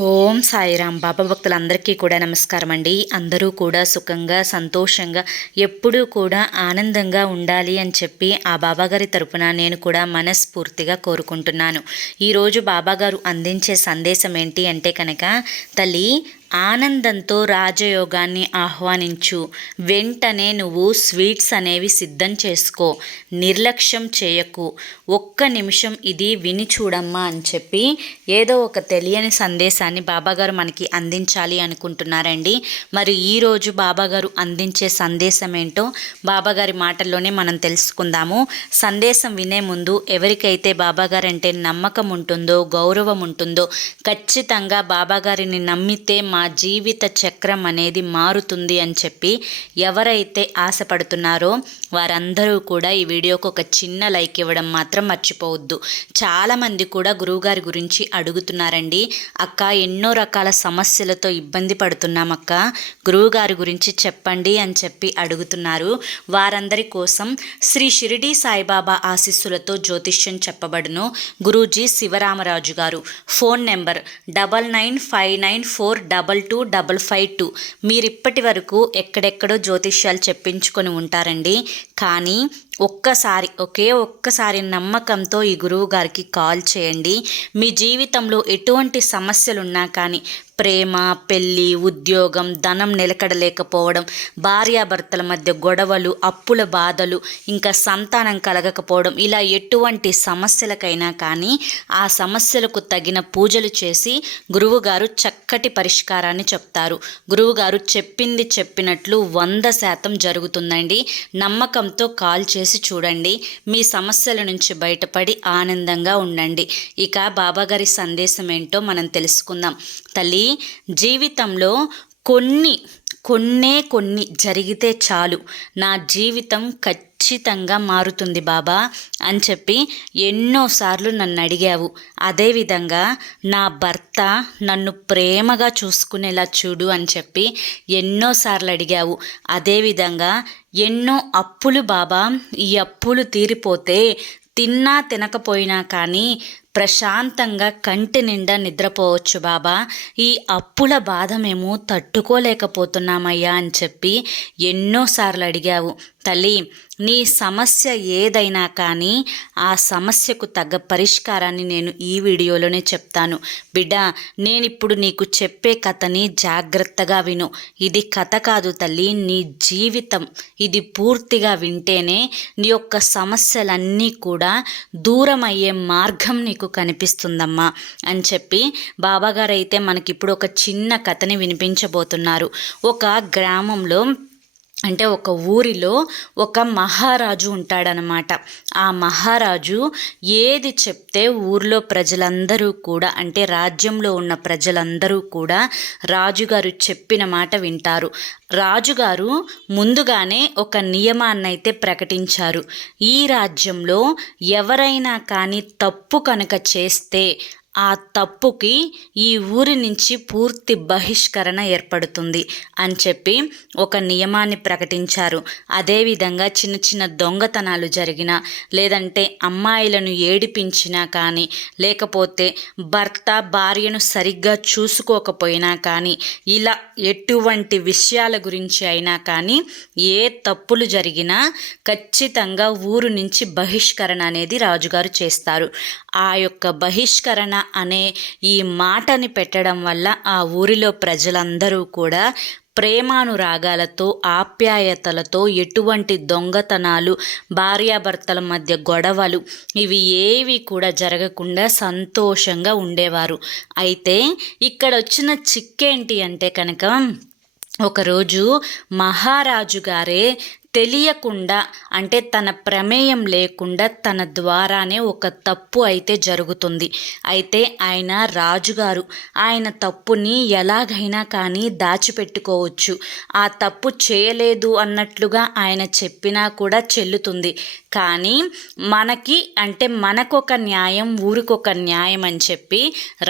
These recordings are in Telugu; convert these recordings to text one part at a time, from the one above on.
ఓం సాయిరామ్. బాబా భక్తులందరికీ కూడా నమస్కారం అండి. అందరూ కూడా సుఖంగా సంతోషంగా ఎప్పుడూ కూడా ఆనందంగా ఉండాలి అని చెప్పి ఆ బాబాగారి తరపున నేను కూడా మనస్ఫూర్తిగా కోరుకుంటున్నాను. ఈరోజు బాబాగారు అందించే సందేశం ఏంటి అంటే కనుక, తల్లి ఆనందంతో రాజయోగాన్ని ఆహ్వానించు, వెంటనే నువ్వు స్వీట్స్ అనేవి సిద్ధం చేసుకో, నిర్లక్ష్యం చేయకు, ఒక్క నిమిషం ఇది విని చూడమ్మా అని చెప్పి ఏదో ఒక తెలియని సందేశాన్ని బాబాగారు మనకి అందించాలి అనుకుంటున్నారండి. మరి ఈరోజు బాబాగారు అందించే సందేశం ఏంటో బాబాగారి మాటల్లోనే మనం తెలుసుకుందాము. సందేశం వినే ముందు ఎవరికైతే బాబాగారు అంటే నమ్మకం ఉంటుందో, గౌరవం ఉంటుందో, ఖచ్చితంగా బాబాగారిని నమ్మితే మా జీవిత చక్రం అనేది మారుతుంది అని చెప్పి ఎవరైతే ఆశపడుతున్నారో వారందరూ కూడా ఈ వీడియోకి ఒక చిన్న లైక్ ఇవ్వడం మాత్రం మర్చిపోవద్దు. చాలామంది కూడా గురువుగారి గురించి అడుగుతున్నారండి. అక్క, ఎన్నో రకాల సమస్యలతో ఇబ్బంది పడుతున్నామక్క, గురువుగారి గురించి చెప్పండి అని చెప్పి అడుగుతున్నారు. వారందరి కోసం శ్రీ షిరిడి సాయిబాబా ఆశీస్సులతో జ్యోతిష్యం చెప్పబడును. గురూజీ శివరామరాజు గారు. Phone number 9959422552. మీరు ఇప్పటి వరకు ఎక్కడెక్కడో జ్యోతిష్యాలు చెప్పించుకొని ఉంటారండి. కానీ ఒకే ఒక్కసారి నమ్మకంతో ఈ గురువు గారికి కాల్ చేయండి. మీ జీవితంలో ఎటువంటి సమస్యలున్నా కానీ, ప్రేమ, పెళ్ళి, ఉద్యోగం, ధనం నిలకడలేకపోవడం, భార్యాభర్తల మధ్య గొడవలు, అప్పుల బాధలు, ఇంకా సంతానం కలగకపోవడం, ఇలా ఎటువంటి సమస్యలకైనా కానీ ఆ సమస్యలకు తగిన పూజలు చేసి గురువుగారు చక్కటి పరిష్కారాన్ని చెప్తారు. గురువుగారు చెప్పింది చెప్పినట్లు 100% జరుగుతుందండి. నమ్మకంతో కాల్ చేసి చూడండి. మీ సమస్యల నుంచి బయటపడి ఆనందంగా ఉండండి. ఇక బాబాగారి సందేశం ఏంటో మనం తెలుసుకుందాం. తల్లి, జీవితంలో కొన్ని జరిగితే చాలు, నా జీవితం ఖచ్చితంగా మారుతుంది బాబా అని చెప్పి ఎన్నోసార్లు నన్ను అడిగావు. అదేవిధంగా నా భర్త నన్ను ప్రేమగా చూసుకునేలా చూడు అని చెప్పి ఎన్నోసార్లు అడిగావు. అదేవిధంగా ఎన్నో అప్పులు బాబా, ఈ అప్పులు తీరిపోతే తిన్నా తినకపోయినా కానీ ప్రశాంతంగా కంటి నిండా నిద్రపోవచ్చు బాబా, ఈ అప్పుల బాధ మేము తట్టుకోలేకపోతున్నామయ్యా అని చెప్పి ఎన్నోసార్లు అడిగావు. తల్లి, నీ సమస్య ఏదైనా కానీ ఆ సమస్యకు తగ్గ పరిష్కారాన్ని నేను ఈ వీడియోలోనే చెప్తాను. బిడ్డ, నేనిప్పుడు నీకు చెప్పే కథని జాగ్రత్తగా విను. ఇది కథ కాదు తల్లి, నీ జీవితం. ఇది పూర్తిగా వింటేనే నీ యొక్క సమస్యలన్నీ కూడా దూరం అయ్యే మార్గం నీకు కనిపిస్తుందమ్మా అని చెప్పి బాబాగారు అయితే మనకిప్పుడు ఒక చిన్న కథని వినిపించబోతున్నారు. ఒక గ్రామంలో అంటే ఒక ఊరిలో ఒక మహారాజు ఉంటాడనమాట. ఆ మహారాజు ఏది చెప్తే ఊర్లో ప్రజలందరూ కూడా, అంటే రాజ్యంలో ఉన్న ప్రజలందరూ కూడా రాజుగారు చెప్పిన మాట వింటారు. రాజుగారు ముందుగానే ఒక నియమాన్నైతే ప్రకటించారు. ఈ రాజ్యంలో ఎవరైనా కానీ తప్పు కనుక చేస్తే ఆ తప్పుకి ఈ ఊరి నుంచి పూర్తి బహిష్కరణ ఏర్పడుతుంది అని చెప్పి ఒక నియమాన్ని ప్రకటించారు. అదేవిధంగా చిన్న చిన్న దొంగతనాలు జరిగినా, లేదంటే అమ్మాయిలను ఏడిపించినా కానీ, లేకపోతే భర్త భార్యను సరిగ్గా చూసుకోకపోయినా కానీ, ఇలా ఎటువంటి విషయాల గురించి అయినా కానీ ఏ తప్పులు జరిగినా ఖచ్చితంగా ఊరు నుంచి బహిష్కరణ అనేది రాజుగారు చేస్తారు. ఆ యొక్క బహిష్కరణ అనే ఈ మాటని పెట్టడం వల్ల ఆ ఊరిలో ప్రజలందరూ కూడా ప్రేమానురాగాలతో, ఆప్యాయతలతో, ఎటువంటి దొంగతనాలు, భార్యాభర్తల మధ్య గొడవలు, ఇవి ఏవి కూడా జరగకుండా సంతోషంగా ఉండేవారు. అయితే ఇక్కడ వచ్చిన చిక్కేంటి అంటే కనుక, ఒకరోజు మహారాజు గారే తెలియకుండా, అంటే తన ప్రమేయం లేకుండా తన ద్వారానే ఒక తప్పు అయితే జరుగుతుంది. అయితే ఆయన రాజుగారు ఆయన తప్పుని ఎలాగైనా కానీ దాచిపెట్టుకోవచ్చు. ఆ తప్పు చేయలేదు అన్నట్లుగా ఆయన చెప్పినా కూడా చెల్లుతుంది. కానీ మనకొక న్యాయం, ఊరికొక న్యాయం అని చెప్పి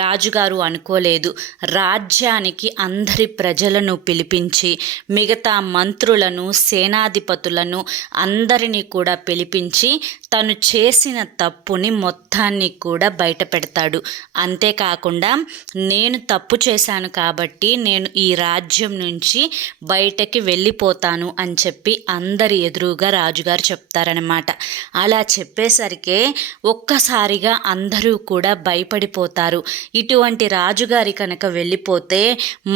రాజుగారు అనుకోలేదు. రాజ్యానికి అందరి ప్రజలను పిలిపించి, మిగతా మంత్రులను, సేనాధిపతులను, సేనాధిపతులను అందరినీ కూడా పిలిపించి తను చేసిన తప్పుని మొత్తాన్ని కూడా బయట పెడతాడు. అంతేకాకుండా నేను తప్పు చేశాను కాబట్టి నేను ఈ రాజ్యం నుంచి బయటకి వెళ్ళిపోతాను అని చెప్పి అందరి ఎదురుగా రాజుగారు చెప్తారనమాట. అలా చెప్పేసరికే ఒక్కసారిగా అందరూ కూడా భయపడిపోతారు. ఇటువంటి రాజుగారి కనుక వెళ్ళిపోతే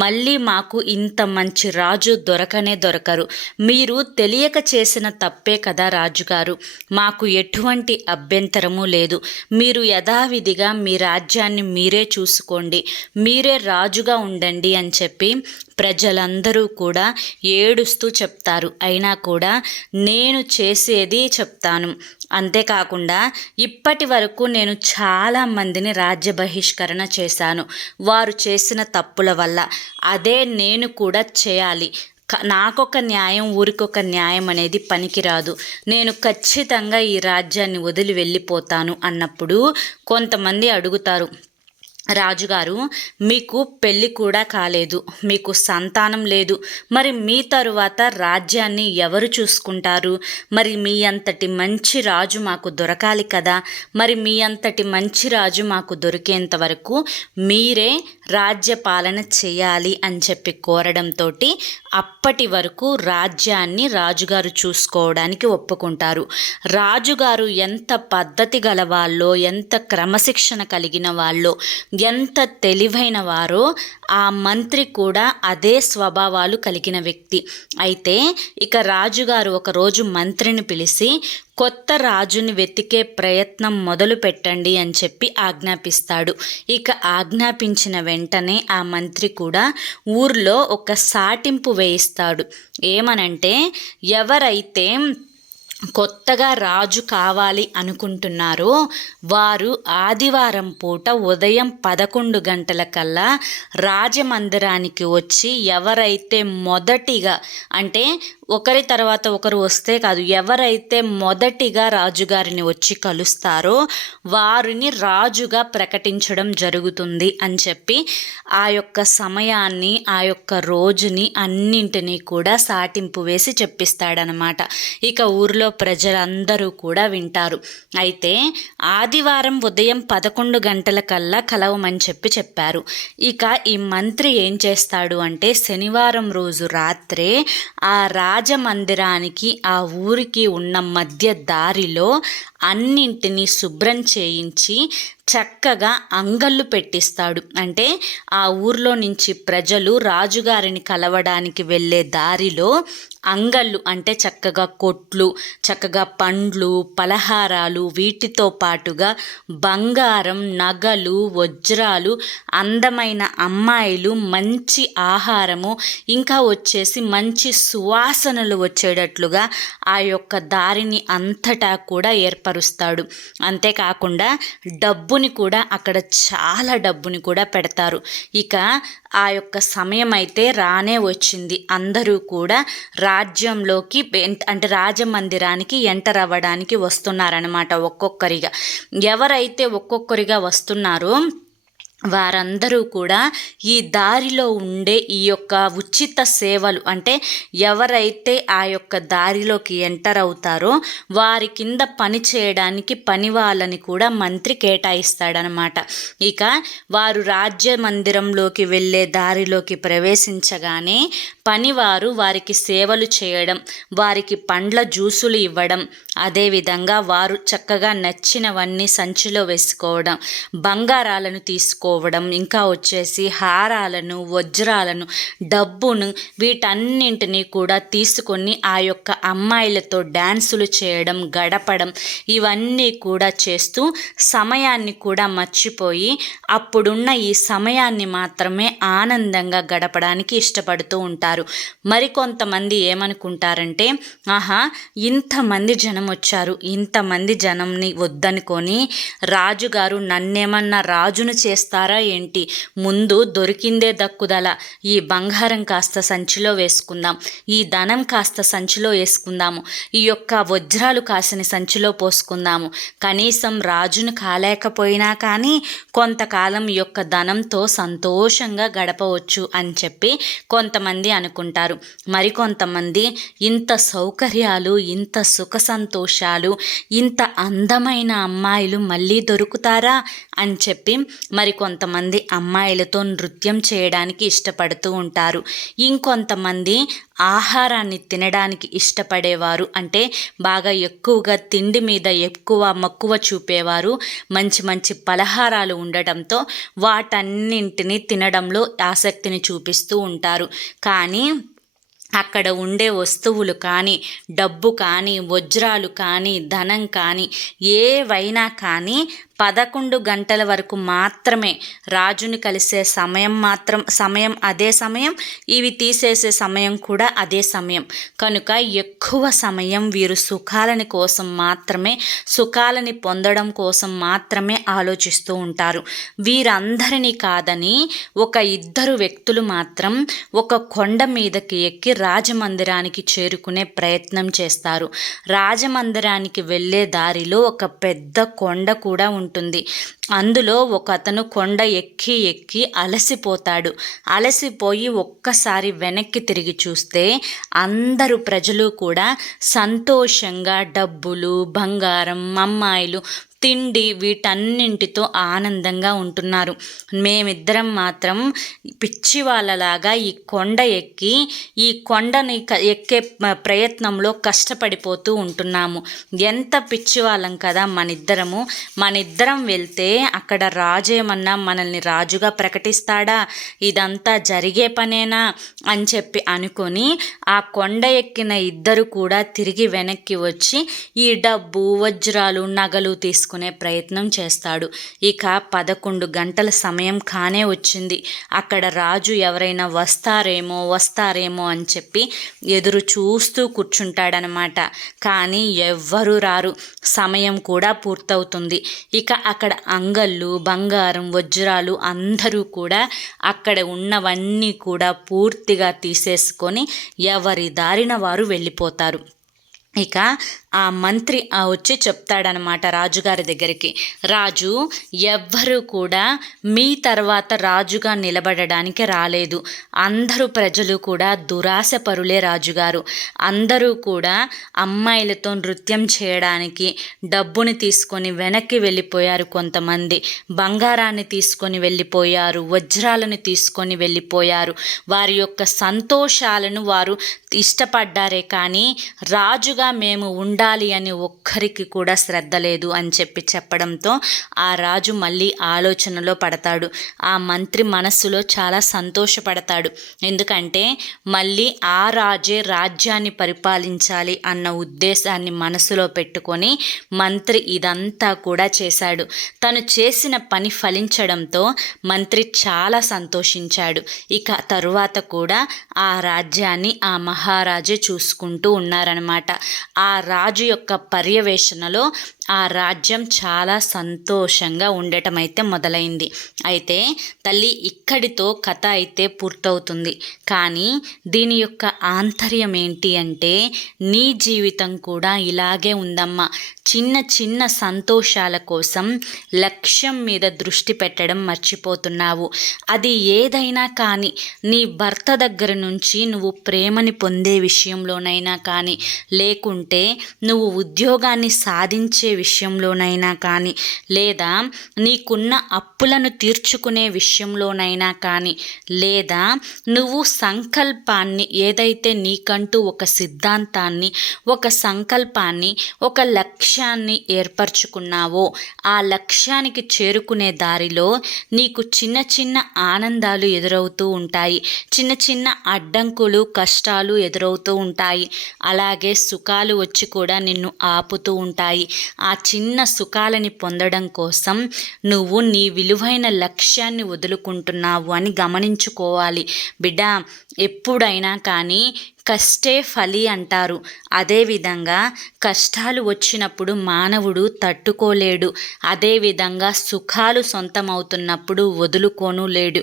మళ్ళీ మాకు ఇంత మంచి రాజు దొరకనే దొరకరు. మీరు తెలియక చేసిన తప్పే కదా రాజుగారు, మాకు ఎటువంటి అభ్యంతరము లేదు. మీరు యథావిధిగా మీ రాజ్యాన్ని మీరే చూసుకోండి, మీరే రాజుగా ఉండండి అని చెప్పి ప్రజలందరూ కూడా ఏడుస్తూ చెప్తారు. అయినా కూడా నేను చేసేది చెప్తాను. అంతేకాకుండా ఇప్పటి వరకు నేను చాలామందిని రాజ్య బహిష్కరణ చేశాను వారు చేసిన తప్పుల వల్ల. అదే నేను కూడా చేయాలి. నాకొక న్యాయం ఊరికొక న్యాయం అనేది పనికిరాదు. నేను ఖచ్చితంగా ఈ రాజ్యాన్ని వదిలి వెళ్ళిపోతాను అన్నప్పుడు కొంతమంది అడుగుతారు, రాజుగారు మీకు పెళ్ళి కూడా కాలేదు, మీకు సంతానం లేదు, మరి మీ తరువాత రాజ్యాన్ని ఎవరు చూసుకుంటారు? మరి మీ అంతటి మంచి రాజు మాకు దొరకాలి కదా, మరి మీ అంతటి మంచి రాజు మాకు దొరికేంత వరకు మీరే రాజ్య పాలన చేయాలి అని చెప్పి కోరడంతో అప్పటి వరకు రాజ్యాన్ని రాజుగారు చూసుకోవడానికి ఒప్పుకుంటారు. రాజుగారు ఎంత పద్ధతి గల వాళ్ళో, ఎంత క్రమశిక్షణ కలిగిన వాళ్ళో, ఎంత తెలివైన వారో ఆ మంత్రి కూడా అదే స్వభావాలు కలిగిన వ్యక్తి. అయితే ఇక రాజుగారు ఒకరోజు మంత్రిని పిలిచి కొత్త రాజుని వెతికే ప్రయత్నం మొదలు పెట్టండి అని చెప్పి ఆజ్ఞాపిస్తాడు. ఇక ఆజ్ఞాపించిన వెంటనే ఆ మంత్రి కూడా ఊర్లో ఒక సాటింపు వేయిస్తాడు. ఏమనంటే ఎవరైతే కొత్తగా రాజు కావాలి అనుకుంటున్నారో వారు ఆదివారం పూట ఉదయం 11 గంటలకల్లా రాజమందిరానికి వచ్చి ఎవరైతే మొదటిగా, అంటే ఒకరి తర్వాత ఒకరు వస్తే కాదు, ఎవరైతే మొదటిగా రాజుగారిని వచ్చి కలుస్తారో వారిని రాజుగా ప్రకటించడం జరుగుతుంది అని చెప్పి ఆ యొక్క సమయాన్ని, ఆ యొక్క రోజుని అన్నింటినీ కూడా సాటింపు వేసి చెప్పిస్తాడనమాట. ఇక ఊర్లో ప్రజలందరూ కూడా వింటారు. అయితే ఆదివారం ఉదయం 11 గంటలకల్లా కలవమని చెప్పారు. ఇక ఈ మంత్రి ఏం చేస్తాడు అంటే శనివారం రోజు రాత్రే ఆ రాజమందిరానికి ఆ ఊరికి ఉన్న మధ్య దారిలో అన్నింటినీ శుభ్రం చేయించి చక్కగా అంగళ్ళు పెట్టిస్తాడు. అంటే ఆ ఊర్లో నుంచి ప్రజలు రాజుగారిని కలవడానికి వెళ్ళే దారిలో అంగళ్ళు అంటే చక్కగా కొట్లు, చక్కగా పండ్లు, పలహారాలు, వీటితో పాటుగా బంగారం, నగలు, వజ్రాలు, అందమైన అమ్మాయిలు, మంచి ఆహారము, ఇంకా వచ్చేసి మంచి సువాసనలు వచ్చేటట్లుగా ఆ యొక్క దారిని అంతటా కూడా ఏర్పరుస్తాడు. అంతేకాకుండా డబ్బుని కూడా అక్కడ చాలా డబ్బుని కూడా పెడతారు. ఇక ఆ యొక్క సమయం అయితే రానే వచ్చింది. అందరూ కూడా రాజ్యంలోకి అంటే రాజమందిరానికి ఎంటర్ అవ్వడానికి వస్తున్నారనమాట. ఒక్కొక్కరిగా ఎవరైతే ఒక్కొక్కరిగా వస్తున్నారో వారందరూ కూడా ఈ దారిలో ఉండే ఈ యొక్క ఉచిత సేవలు, అంటే ఎవరైతే ఆ యొక్క దారిలోకి ఎంటర్ అవుతారో వారి కింద పని చేయడానికి పని వాళ్ళని కూడా మంత్రి కేటాయిస్తాడనమాట. ఇక వారు రాజ్య మందిరంలోకి వెళ్ళే దారిలోకి ప్రవేశించగానే పనివారు వారికి సేవలు చేయడం, వారికి పండ్ల జ్యూసులు ఇవ్వడం, అదేవిధంగా వారు చక్కగా నచ్చినవన్నీ సంచిలో వేసుకోవడం, బంగారాలను తీసుకోవడం, ఇంకా వచ్చేసి హారాలను, వజ్రాలను, డబ్బును, వీటన్నింటినీ కూడా తీసుకొని ఆ యొక్క అమ్మాయిలతో డ్యాన్సులు చేయడం, గడపడం, ఇవన్నీ కూడా చేస్తూ సమయాన్ని కూడా మర్చిపోయి అప్పుడున్న ఈ సమయాన్ని మాత్రమే ఆనందంగా గడపడానికి ఇష్టపడుతూ ఉంటారు. మరికొంతమంది ఏమనుకుంటారంటే, ఆహా ఇంతమంది జనం వచ్చారు, ఇంతమంది జనంని వద్దనుకొని రాజుగారు నన్నేమన్నా రాజును చేస్తారు చేస్తారా ఏంటి? ముందు దొరికిందే దక్కుదల. ఈ బంగారం కాస్త సంచిలో వేసుకుందాం, ఈ ధనం కాస్త సంచిలో వేసుకుందాము, ఈ యొక్క వజ్రాలు కాసిన సంచిలో పోసుకుందాము. కనీసం రాజును కాలేకపోయినా కానీ కొంతకాలం ఈ యొక్క ధనంతో సంతోషంగా గడపవచ్చు అని చెప్పి కొంతమంది అనుకుంటారు. మరికొంతమంది ఇంత సౌకర్యాలు, ఇంత సుఖ సంతోషాలు, ఇంత అందమైన అమ్మాయిలు మళ్ళీ దొరుకుతారా అని చెప్పి మరికొంతమంది అమ్మాయిలతో నృత్యం చేయడానికి ఇష్టపడుతూ ఉంటారు. ఇంకొంతమంది ఆహారాన్ని తినడానికి ఇష్టపడేవారు, అంటే బాగా ఎక్కువగా తిండి మీద ఎక్కువ మక్కువ చూపేవారు, మంచి మంచి పలహారాలు ఉండటంతో వాటన్నింటినీ తినడంలో ఆసక్తిని చూపిస్తూ ఉంటారు. కానీ అక్కడ ఉండే వస్తువులు కానీ, డబ్బు కానీ, వజ్రాలు కానీ, ధనం కానీ ఏవైనా కానీ 11 గంటల వరకు మాత్రమే. రాజుని కలిసే సమయం అదే సమయం, ఇవి తీసేసే సమయం కూడా అదే సమయం. కనుక ఎక్కువ సమయం వీరు సుఖాలని కోసం మాత్రమే, సుఖాలని పొందడం కోసం మాత్రమే ఆలోచిస్తూ ఉంటారు. వీరందరినీ కాదని ఒక 2 వ్యక్తులు మాత్రం ఒక కొండ మీదకి ఎక్కి రాజమందిరానికి చేరుకునే ప్రయత్నం చేస్తారు. రాజమందిరానికి వెళ్ళే దారిలో ఒక పెద్ద కొండ కూడా ఉంటుంది. అందులో ఒక అతను కొండ ఎక్కి అలసిపోతాడు. అలసిపోయి ఒక్కసారి వెనక్కి తిరిగి చూస్తే అందరూ ప్రజలు కూడా సంతోషంగా డబ్బులు, బంగారం, అమ్మాయిలు, తిండి వీటన్నింటితో ఆనందంగా ఉంటున్నారు. మేమిద్దరం మాత్రం పిచ్చి వాళ్ళలాగా ఈ కొండ ఎక్కి ఈ కొండని ఎక్కే ప్రయత్నంలో కష్టపడిపోతూ ఉంటున్నాము. ఎంత పిచ్చి వాళ్ళం కదా మనిద్దరం వెళ్తే అక్కడ రాజేమన్నా మనల్ని రాజుగా ప్రకటిస్తాడా? ఇదంతా జరిగే పనేనా అని చెప్పి అనుకొని ఆ కొండ ఎక్కిన 2 కూడా తిరిగి వెనక్కి వచ్చి ఈ డబ్బు, వజ్రాలు, నగలు తీసుకునే ప్రయత్నం చేస్తాడు. ఇక 11 గంటల సమయం కానే వచ్చింది. అక్కడ రాజు ఎవరైనా వస్తారేమో అని చెప్పి ఎదురు చూస్తూ కూర్చుంటాడనమాట. కానీ ఎవ్వరూ రారు. సమయం కూడా పూర్తవుతుంది. ఇక అక్కడ అంగళ్ళు, బంగారం, వజ్రాలు అందరూ కూడా అక్కడ ఉన్నవన్నీ కూడా పూర్తిగా తీసేసుకొని ఎవరి దారిన వారు వెళ్ళిపోతారు. ఇక ఆ మంత్రి వచ్చి చెప్తాడనమాట రాజుగారి దగ్గరికి, రాజు ఎవ్వరూ కూడా మీ తర్వాత రాజుగా నిలబడడానికి రాలేదు. అందరూ ప్రజలు కూడా దురాశ పరులే రాజుగారు. అందరూ కూడా అమ్మాయిలతో నృత్యం చేయడానికి డబ్బుని తీసుకొని వెనక్కి వెళ్ళిపోయారు. కొంతమంది బంగారాన్ని తీసుకొని వెళ్ళిపోయారు, వజ్రాలను తీసుకొని వెళ్ళిపోయారు. వారి యొక్క సంతోషాలను వారు ఇష్టపడ్డారే కానీ రాజుగా మేము ఉండాలి అని ఒక్కరికి కూడా శ్రద్ధ లేదు అని చెప్పడంతో ఆ రాజు మళ్ళీ ఆలోచనలో పడతాడు. ఆ మంత్రి మనస్సులో చాలా సంతోషపడతాడు. ఎందుకంటే మళ్ళీ ఆ రాజే రాజ్యాన్ని పరిపాలించాలి అన్న ఉద్దేశాన్ని మనసులో పెట్టుకొని మంత్రి ఇదంతా కూడా చేశాడు. తను చేసిన పని ఫలించడంతో మంత్రి చాలా సంతోషించాడు. ఇక తరువాత కూడా ఆ రాజ్యాన్ని ఆ మహారాజే చూసుకుంటూ ఉన్నారనమాట. ఆ రాజు యొక్క పర్యవేక్షణలో ఆ రాజ్యం చాలా సంతోషంగా ఉండటం అయితే మొదలైంది. అయితే తల్లి ఇక్కడితో కథ అయితే పూర్తవుతుంది. కానీ దీని యొక్క ఆంతర్యం ఏంటి అంటే నీ జీవితం కూడా ఇలాగే ఉందమ్మా. చిన్న చిన్న సంతోషాల కోసం లక్ష్యం మీద దృష్టి పెట్టడం మర్చిపోతున్నావు. అది ఏదైనా కానీ, నీ భర్త దగ్గర నుంచి నువ్వు ప్రేమని పొందే విషయంలోనైనా కానీ, లేకుంటే నువ్వు ఉద్యోగాన్ని సాధించే విషయంలోనైనా కానీ, లేదా నీకున్న అప్పులను తీర్చుకునే విషయంలోనైనా కానీ, లేదా నువ్వు సంకల్పాన్ని ఏదైతే నీకంటూ ఒక సిద్ధాంతాన్ని, ఒక సంకల్పాన్ని, ఒక లక్ష్యాన్ని ఏర్పరచుకున్నావో ఆ లక్ష్యానికి చేరుకునే దారిలో నీకు చిన్న చిన్న ఆనందాలు ఎదురవుతూ ఉంటాయి, చిన్న చిన్న అడ్డంకులు, కష్టాలు ఎదురవుతూ ఉంటాయి. అలాగే సుఖాలు వచ్చి కూడా నిన్ను ఆపుతూ ఉంటాయి. ఆ చిన్న సుఖాలని పొందడం కోసం నువ్వు నీ విలువైన లక్ష్యాన్ని వదులుకుంటున్నావు అని గమనించుకోవాలి బిడ్డ. ఎప్పుడైనా కానీ కష్టే ఫలి అంటారు. అదేవిధంగా కష్టాలు వచ్చినప్పుడు మానవుడు తట్టుకోలేడు. అదేవిధంగా సుఖాలు సొంతమవుతున్నప్పుడు వదులుకోను లేడు.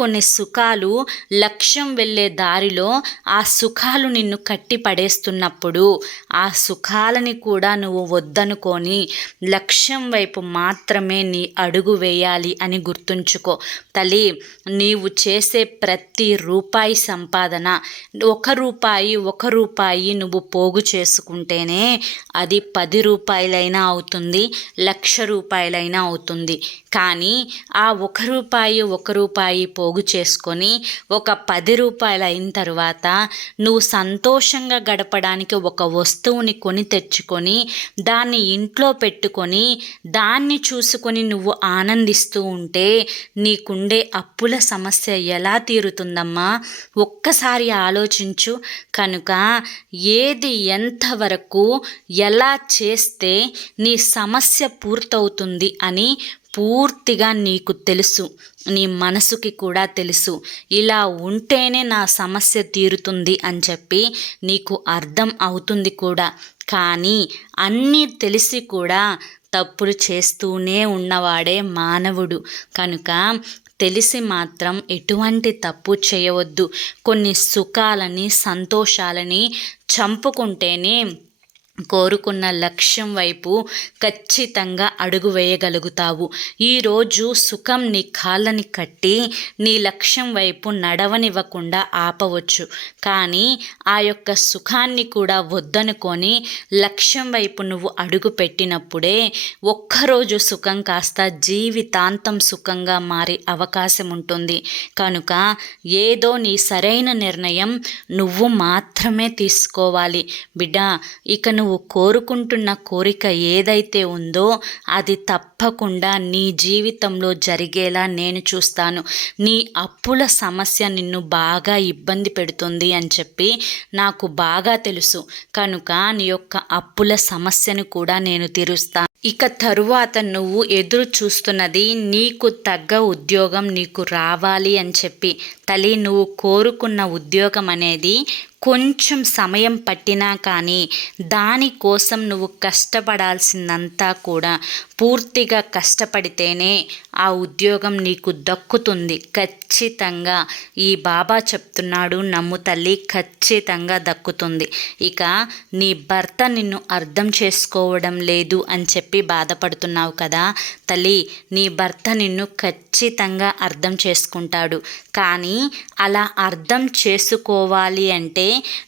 కొన్ని సుఖాలు లక్ష్యం వెళ్ళే దారిలో ఆ సుఖాలు నిన్ను కట్టి పడేస్తున్నప్పుడు ఆ సుఖాలని కూడా నువ్వు వద్దనుకొని లక్ష్యం వైపు మాత్రమే నీ అడుగు వేయాలి అని గుర్తుంచుకో. తల్లి, నీవు చేసే ప్రతి రూపాయి సంపాదన ఒక రూపాయి నువ్వు పోగు చేసుకుంటేనే అది 10 రూపాయలైనా అవుతుంది, 1,00,000 రూపాయలైనా అవుతుంది. కానీ ఆ ఒక రూపాయి పోగు చేసుకొని ఒక 10 రూపాయలు అయిన తర్వాత నువ్వు సంతోషంగా గడపడానికి ఒక వస్తువుని కొని తెచ్చుకొని దాన్ని ఇంట్లో పెట్టుకొని దాన్ని చూసుకొని నువ్వు ఆనందిస్తూ ఉంటే నీకుండే అప్పుల సమస్య ఎలా తీరుతుందమ్మా? ఒక్కసారి ఆలోచించు. కనుక ఏది ఎంతవరకు ఎలా చేస్తే నీ సమస్య పూర్తవుతుంది అని పూర్తిగా నీకు తెలుసు, నీ మనసుకి కూడా తెలుసు. ఇలా ఉంటేనే నా సమస్య తీరుతుంది అని చెప్పి నీకు అర్థం అవుతుంది కూడా. కానీ అన్నీ తెలిసి కూడా తప్పులు చేస్తూనే ఉన్నవాడే మానవుడు. కనుక తెలిసి మాత్రం ఎటువంటి తప్పు చేయవద్దు. కొన్ని సుఖాలని సంతోషాలని చంపుకుంటేనే కోరుకున్న లక్ష్యం వైపు ఖచ్చితంగా అడుగు వేయగలుగుతావు. ఈరోజు సుఖం నీ కాళ్ళని కట్టి నీ లక్ష్యం వైపు నడవనివ్వకుండా ఆపవచ్చు. కానీ ఆ యొక్క సుఖాన్ని కూడా వద్దనుకొని లక్ష్యం వైపు నువ్వు అడుగు పెట్టినప్పుడే ఒక్కరోజు సుఖం కాస్త జీవితాంతం సుఖంగా మారే అవకాశం ఉంటుంది. కనుక ఏదో నీ సరైన నిర్ణయం నువ్వు మాత్రమే తీసుకోవాలి. బిడ్డ, ఇక నువ్వు కోరుకుంటున్న కోరిక ఏదైతే ఉందో అది తప్పకుండా నీ జీవితంలో జరిగేలా నేను చూస్తాను. నీ అప్పుల సమస్య నిన్ను బాగా ఇబ్బంది పెడుతుంది అని చెప్పి నాకు బాగా తెలుసు. కనుక నీ యొక్క అప్పుల సమస్యను కూడా నేను తీరుస్తాను. ఇక తరువాత నువ్వు ఎదురు చూస్తున్నది నీకు తగ్గ ఉద్యోగం నీకు రావాలి అని చెప్పి. తల్లి, నువ్వు కోరుకున్న ఉద్యోగం అనేది కొంచెం సమయం పట్టినా కానీ దానికోసం నువ్వు కష్టపడాల్సిందంతా కూడా పూర్తిగా కష్టపడితేనే ఆ ఉద్యోగం నీకు దక్కుతుంది. ఖచ్చితంగా ఈ బాబా చెప్తున్నాడు, నమ్ము తల్లి, ఖచ్చితంగా దక్కుతుంది. ఇక నీ భర్త నిన్ను అర్థం చేసుకోవడం లేదు అని చెప్పి బాధపడుతున్నావు కదా తల్లి, నీ భర్త నిన్ను ఖచ్చితంగా అర్థం చేసుకుంటాడు. కానీ అలా అర్థం చేసుకోవాలి అంటే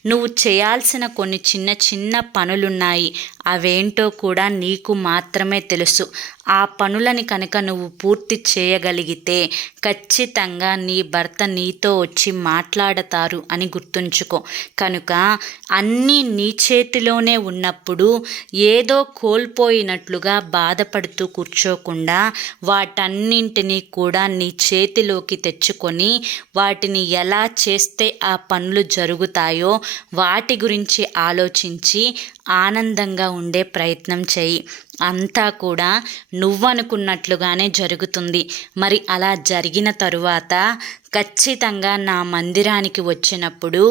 నువ్వు చేయాల్సిన కొన్ని చిన్న పనులున్నాయి. అవేంటో కూడా నీకు మాత్రమే తెలుసు. ఆ పనులని కనుక నువ్వు పూర్తి చేయగలిగితే ఖచ్చితంగా నీ భర్త నీతో వచ్చి మాట్లాడతారు అని గుర్తుంచుకో. కనుక అన్నీ నీ చేతిలోనే ఉన్నప్పుడు ఏదో కోల్పోయినట్లుగా బాధపడుతూ కూర్చోకుండా వాటన్నింటినీ కూడా నీ చేతిలోకి తెచ్చుకొని వాటిని ఎలా చేస్తే ఆ పనులు జరుగుతాయో వాటి గురించి ఆలోచించి ఆనందంగా ఉండే ప్రయత్నం చెయ్యి. అంతా కూడా నువ్వనుకున్నట్లుగానే జరుగుతుంది. మరి అలా జరిగిన తరువాత ఖచ్చితంగా నా మందిరానికి వచ్చినప్పుడు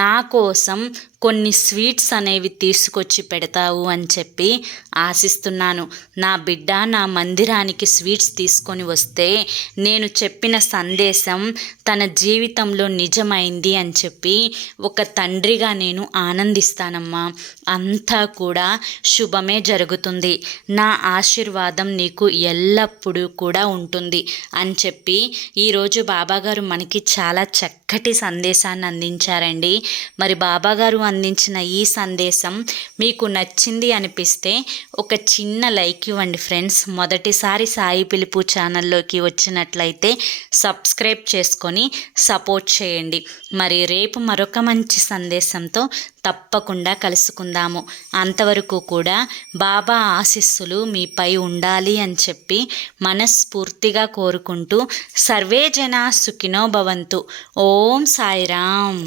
నా కోసం కొన్ని స్వీట్స్ అనేవి తీసుకొచ్చి పెడతావు అని చెప్పి ఆశిస్తున్నాను. నా బిడ్డ నా మందిరానికి స్వీట్స్ తీసుకొని వస్తే నేను చెప్పిన సందేశం తన జీవితంలో నిజమైంది అని చెప్పి ఒక తండ్రిగా నేను ఆనందిస్తానమ్మా. అంతా కూడా శుభమే జరుగుతుంది. నా ఆశీర్వాదం నీకు ఎల్లప్పుడూ కూడా ఉంటుంది అని చెప్పి ఈరోజు బాబాగారు మనకి చాలా చక్కటి సందేశాన్ని అందించారండి. మరి బాబాగారు అందించిన ఈ సందేశం మీకు నచ్చింది అనిపిస్తే ఒక చిన్న లైక్ ఇవ్వండి ఫ్రెండ్స్. మొదటిసారి సాయి పిలుపు ఛానల్లోకి వచ్చినట్లయితే సబ్స్క్రైబ్ చేసుకొని సపోర్ట్ చేయండి. మరి రేపు మరొక మంచి సందేశంతో తప్పకుండా కలుసుకుందాము. అంతవరకు కూడా బాబా ఆశీస్సులు మీపై ఉండాలి అని చెప్పి మనస్ఫూర్తిగా కోరుకుంటూ సర్వే జనా సుఖినో భవంతు. ఓం సాయిరామ్.